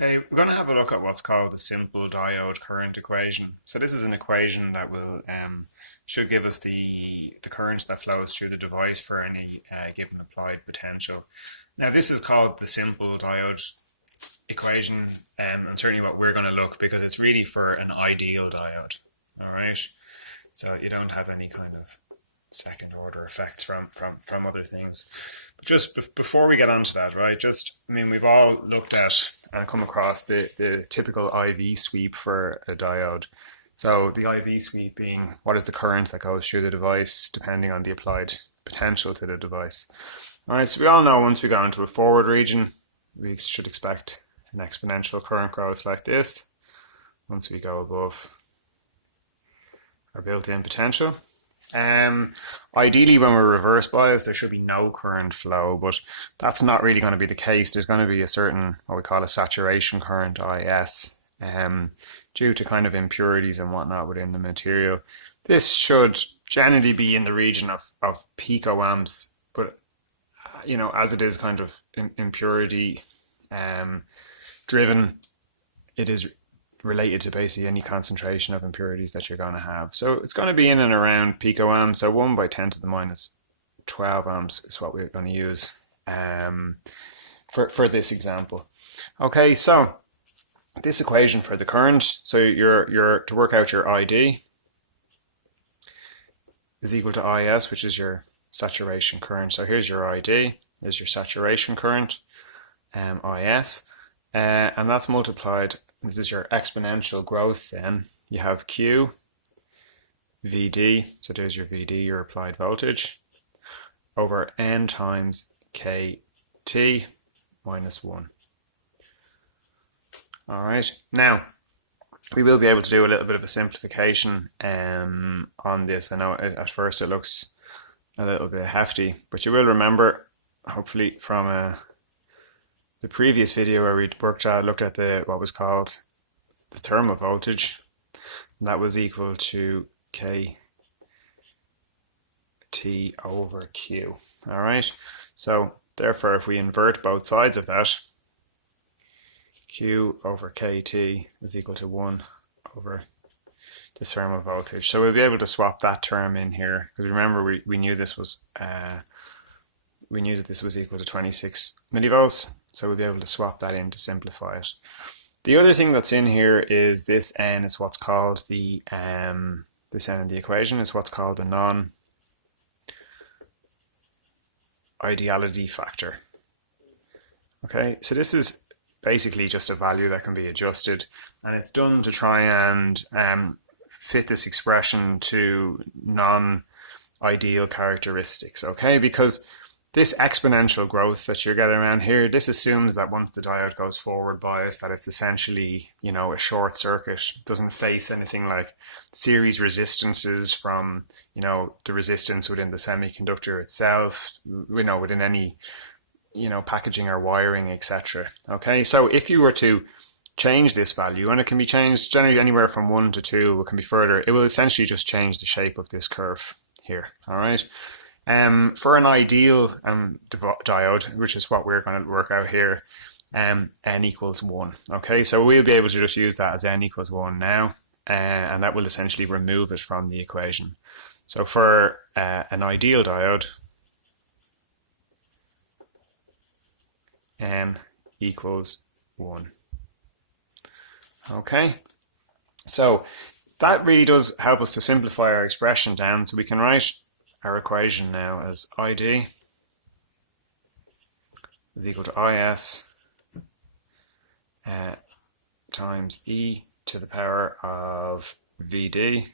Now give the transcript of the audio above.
Okay, we're going to have a look at what's called the simple diode current equation. So this is an equation that will should give us the current that flows through the device for any given applied potential. Now this is called the simple diode equation, and certainly what we're going to look because it's really for an ideal diode. All right, so you don't have any kind of second order effects from other things. But just before we get onto that, right, we've all looked at and come across the typical IV sweep for a diode. So the IV sweep being what is the current that goes through the device depending on the applied potential to the device. All right, so we all know once we go into a forward region, we should expect an exponential current growth like this once we go above our built-in potential. Ideally when we're reverse biased there should be no current flow, but that's not really going to be the case. There's going to be a certain what we call a saturation current, IS, due to kind of impurities and whatnot within the material. This should generally be in the region of picoamps, but as it is kind of impurity driven, it is related to basically any concentration of impurities that you're going to have. So it's going to be in and around picoamps. So 1 by 10 to the minus 12 amps is what we're going to use for this example. Okay, so this equation for the current, so you're to work out your ID is equal to IS, which is your saturation current. So here's your ID, is your saturation current, IS, and that's multiplied. This is your exponential growth then. You have Q, VD, so there's your VD, your applied voltage, over N times KT minus 1. All right, now we will be able to do a little bit of a simplification on this. I know at first it looks a little bit hefty, but you will remember, hopefully, from the previous video where we looked at what was called the thermal voltage, and that was equal to KT over Q. All right, so therefore if we invert both sides of that, Q over KT is equal to 1 over the thermal voltage. So we'll be able to swap that term in here, because remember we knew this was we knew that this was equal to 26 millivolts, so we'll be able to swap that in to simplify it. The other thing that's in here is this N is what's called the this N in the equation is what's called the non-ideality factor. Okay, so this is basically just a value that can be adjusted, and it's done to try and fit this expression to non-ideal characteristics. Okay, because this exponential growth that you're getting around here, this assumes that once the diode goes forward bias, that it's essentially, a short circuit. It doesn't face anything like series resistances from, the resistance within the semiconductor itself, within any, packaging or wiring, etc. Okay, so if you were to change this value, and it can be changed generally anywhere from 1 to 2, it can be further, it will essentially just change the shape of this curve here. All right. For an ideal diode, which is what we're going to work out here, N equals 1. Okay, so we'll be able to just use that as N equals 1 now, and that will essentially remove it from the equation. So for an ideal diode, N equals 1. Okay, so that really does help us to simplify our expression down, so we can write our equation now as ID is equal to IS times e to the power of VD